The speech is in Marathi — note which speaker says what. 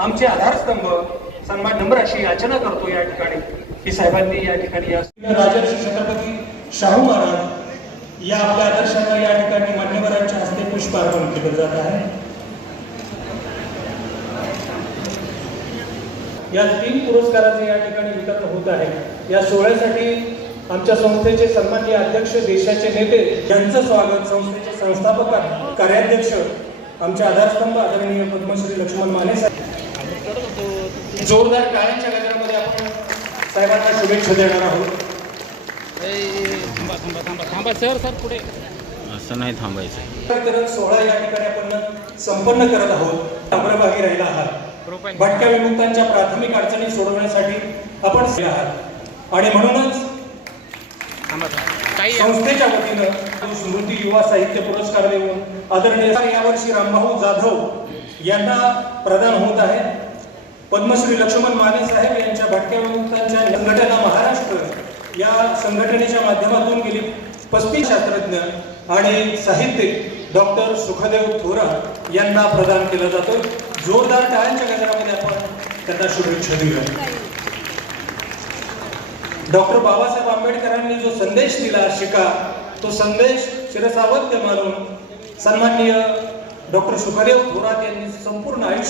Speaker 1: आमचे आधारस्तंभ सन्मान नंबर अशी याचना करतो या ठिकाणी. की साहेबांनी या ठिकाणी राजर्षी छत्रपती शाहू महाराज या आपल्या आदर्शांना या ठिकाणी मान्यवरांच्या हस्ते पुष्प अर्पण केलं जात आहे. या तीन पुरस्काराचे या ठिकाणी वितरण होत आहे. या सोहळ्यासाठी आमच्या संस्थेचे सन्माननीय अध्यक्ष देशाचे नेते यांचं स्वागत संस्थेचे संस्थापक कार्याध्यक्ष आमचे आधारस्तंभ आदरणीय पद्मश्री लक्ष्मण माने साहेब जोरदार टाळ्यांच्या गजरामध्ये आपण साहेबांना शुभेच्छा देणार आहोत.
Speaker 2: थांबा थांबा थांबा थांबा सर सर पुढे.
Speaker 3: असं नाही थांबायचं.
Speaker 1: सोहळा या ठिकाणी आपण संपन्न करत आहोत. अग्रभागी राहिला आहात. भटक्या विमुक्तांच्या प्राथमिक अडचणी सोडवण्यासाठी आपण आहात. आणि म्हणूनच
Speaker 2: थांबा काही
Speaker 1: संस्थेच्या वतीनं तो स्मृती युवा साहित्य पुरस्कार देऊन आदरणीय यावर्षी रामभाऊ जाधव यांना प्रदान होत आहे. पद्मश्री लक्ष्मण माने साहेब यांच्या भटक्यावंतांच्या संघटना महाराष्ट्र या संघटनेच्या माध्यमातून गेली. पस्तीस शास्त्रज्ञ आणि साहित्यिक डॉक्टर सुखदेव थोरा यांना प्रदान केला जातो. जोरदार टाळ्यांच्या गजरामध्ये आपण त्यांना शुभेच्छा देऊया. डॉक्टर बाबासाहेब आंबेडकरांनी जो संदेश दिला शिका तो संदेश शिरसावत्य मानून सन्माननीय डॉक्टर सुखदेव थोरात यांनी संपूर्ण आयुष्य